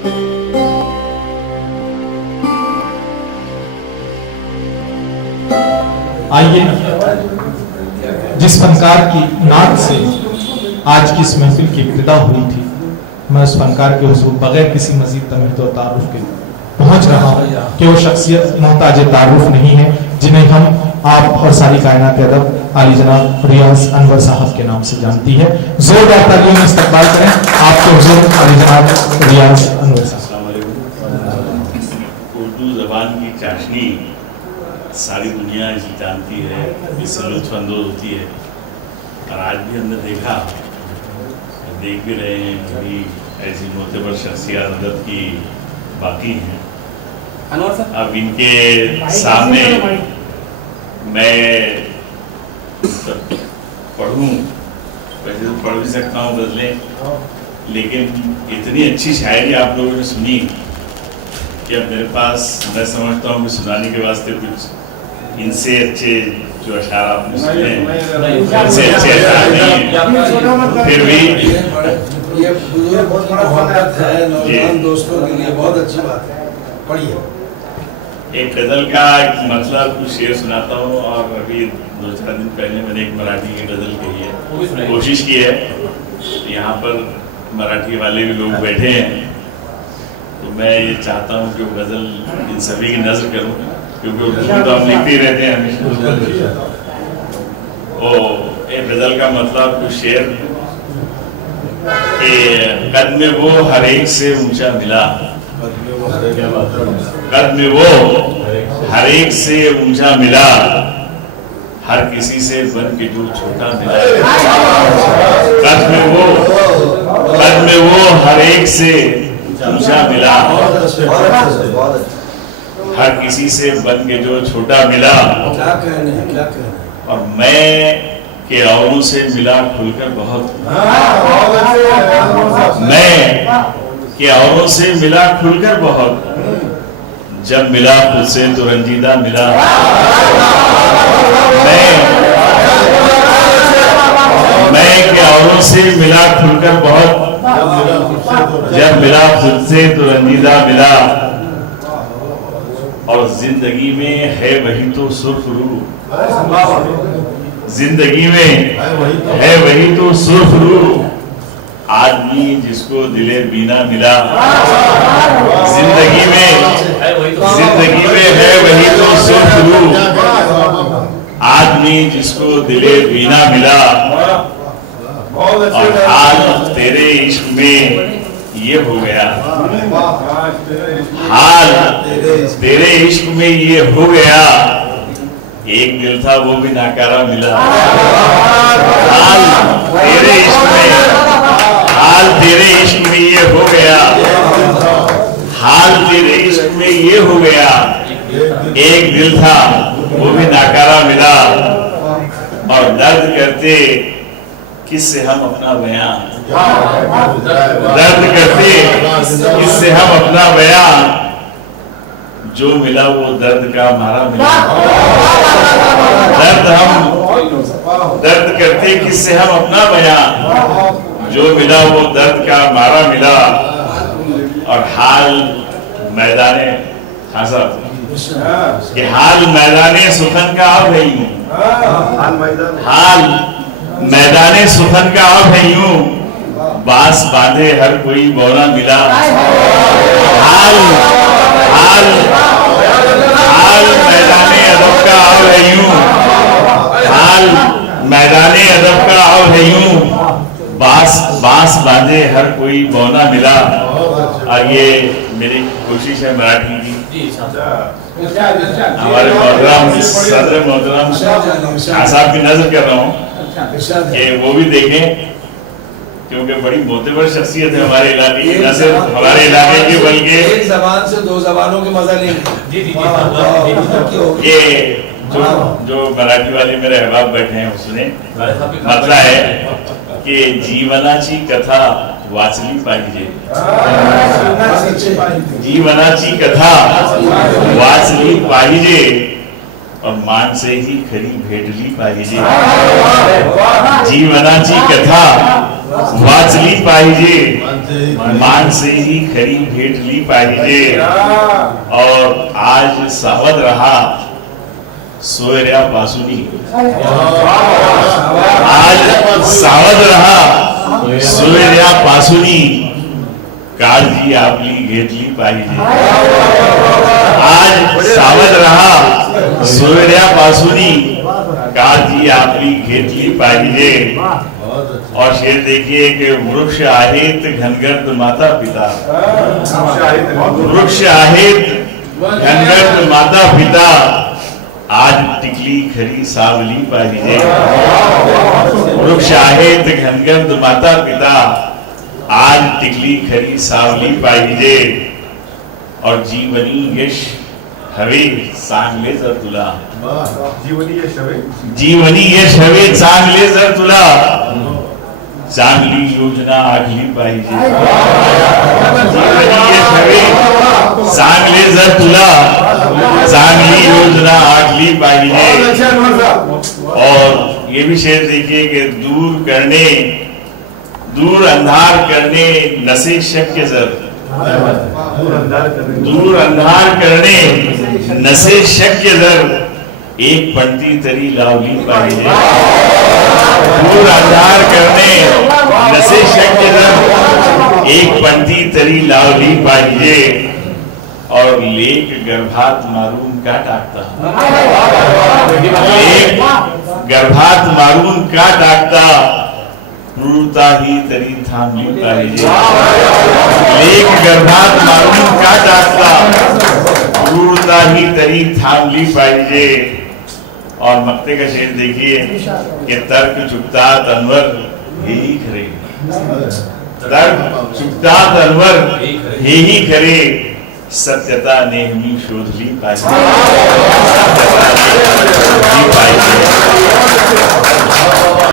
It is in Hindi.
आइए जिस फनकार की नात से आज की इस महफिल की इब्तिदा हुई थी, मैं उस फनकार के हुजूर बगैर किसी मजीद तमहीद और तारुफ के पहुंच रहा हूं कि वो शख्सियत मोहताज तारुफ नहीं है जिन्हें हम आप और सारी कायनात अदब आली जनाब रियाज अनवर साहब के नाम से जानती है। जोरदार तालियों में इस्तकबाल करें आपके हुजूर आली जनाब रियाज अनवर साहब। उर्दू जबान की चाशनी सारी दुनिया इसे जानती है, इससे लुत्फानंदोज होती है। और आज भी हमने देखा, देख भी रहे हैं, कभी ऐसी मोतबर शख्सियत अदब की बाकी हैं। अब इनके सामने मैं पढ़ूं, वैसे तो पढ़ भी सकता हूँ गज़लें, लेकिन इतनी अच्छी शायरी आप लोगों ने सुनी कि अब मेरे पास, मैं समझता हूँ कि सुनाने के वास्ते कुछ इनसे अच्छे जो अशार आपने सुने इनसे अच्छे अशार नहीं है। फिर भी ये बहुत मोहब्बत है नौजवान दोस्तों के लिए, बहुत अच्छी बात है। पढ़िए। एक गज़ल का एक मतलब कुछ शेर सुनाता हूँ। और अभी 2-4 दिन पहले मैंने एक मराठी की गज़ल कही है, कोशिश की है। यहाँ पर मराठी वाले भी लोग बैठे हैं, तो मैं ये चाहता हूँ कि वो गज़ल इन सभी की नज़र करूँ, क्योंकि उर्दू में तो हम लिखते ही रहते हैं हमेशा। ओ एक गज़ल का मतलब कुछ शेर कि कद में वो हर एक से ऊंचा मिला, कद में वो हर एक से ऊंचा मिला, हर किसी से बन के जो छोटा मिला। कद में वो हर एक से ऊंचा मिला, हर किसी से बन के जो छोटा मिला। क्या कहने और मैं के औरों से मिला खुलकर बहुत, मैं के औरों से मिला खुलकर बहुत, जब मिला खुद से तो रंजीदा मिला। मैं के औरों से मिला खुलकर बहुत, जब मिला खुद से तो रंजीदा मिला। और जिंदगी में है वही तो सुरखरू, जिंदगी में है वही तो सुरखरू, आदमी जिसको दिले बीना मिला। जिंदगी में है वही तो सुरखरू, आदमी जिसको दिले बीना मिला। और हाल तेरे इश्क में ये हो गया, हाल तेरे इश्क में ये हो गया, एक दिल था वो भी नाकारा मिला। हाल तेरे इश्क में ये हो गया, हाल तेरे इश्क में ये हो गया, एक दिल था वो भी नाकारा मिला। और दर्द करते किससे हम अपना बयां, दर्द करते किससे हम अपना बयां, जो मिला वो दर्द का हमारा मिला। दर्द करते किससे हम अपना बयां, जो मिला वो दर्द का हमारा मिला। और हाल मैदाने खासा कि हाल मैदाने सुखन का अब है यूं, हाल मैदाने सुखन का अब है यूं, बांस बांधे हर कोई बौना मिला। हाल हाल हाल मैदाने अदब का अब है यूं, हाल मैदाने अदब का अब है यूं, बांस बांधे हर कोई बौना मिला। और ये मेरी कोशिश है मराठी की, हमारे मोहतरम सदर मोहतरम शाह साहब की नजर कर रहा हूँ कि वो भी देखें, क्योंकि बड़ी मोतबर शख्सियत है हमारे इलाके की, न सिर्फ हमारे इलाके की बल्कि एक जबान से 2 जबानों की मजा नहीं। ये जो मराठी वाले मेरे अहबाब बैठे हैं उसने मतलब है कि जीवनाची कथा वाचली पाहिजे, जीवनाची कथा वाचली पाहिजे, और माणसे ही खरी भेटली पाहिजे। जीवनाची कथा वाचली पाहिजे, माणसेही खरी भेटली पाहिजे. और आज सावध रहा सोयऱ्यापासून, आज सावध रहा सोयऱ्यापासून, काळजी आपली घेतली पाहिजे. आज सावध रहा सोयऱ्यापासून, काळजी आपली घेतली पाहिजे. और शेर देखिए कि वृक्ष आहेत घनगर्द माता पिता, वृक्ष आहेत घनगर्द माता पिता, आज टिकली खरी सावली पाहिजे. वृक्ष आहेत घनगर्द माता पिता, आज टिकली खरी सावली पाहिजे. और जीवनी यश हवे चांगले जर तुला, जीवनी यश हवे चांगले जर तुला, चांगली योजना आखली पाहिजे. जीवनी यश हवे चांगले जर तुला, चांगली योजना आखली पाहिजे. और ये भी शेर देखिए कि दूर अंधार करणे नसे शक्य जर, दूर अंधार करणे नसे शक्य जर, एक पंक्ती तरी लावली पाहिजे. दूर अंधार करणे नसे शक्य जर, एक पंक्ती तरी लावली पाहिजे. और लेख गर्भात मारून का टाकता, लेख गर्भात मारून का टाकता, क्रूरता ही तरी थांबली पाहिजे. लेख गर्भात मारून का टाकता, क्रूरता ही तरी थांबली पाहिजे. और मक्ते का शेर देखिए कि तर्क चुकता तनवर हेही खरे, तर्क चुकता तनवर हेही खरे, सत्यता नेहमी शोधली पाहिजे. सत्यता नेहमी शोधली पाहिजे.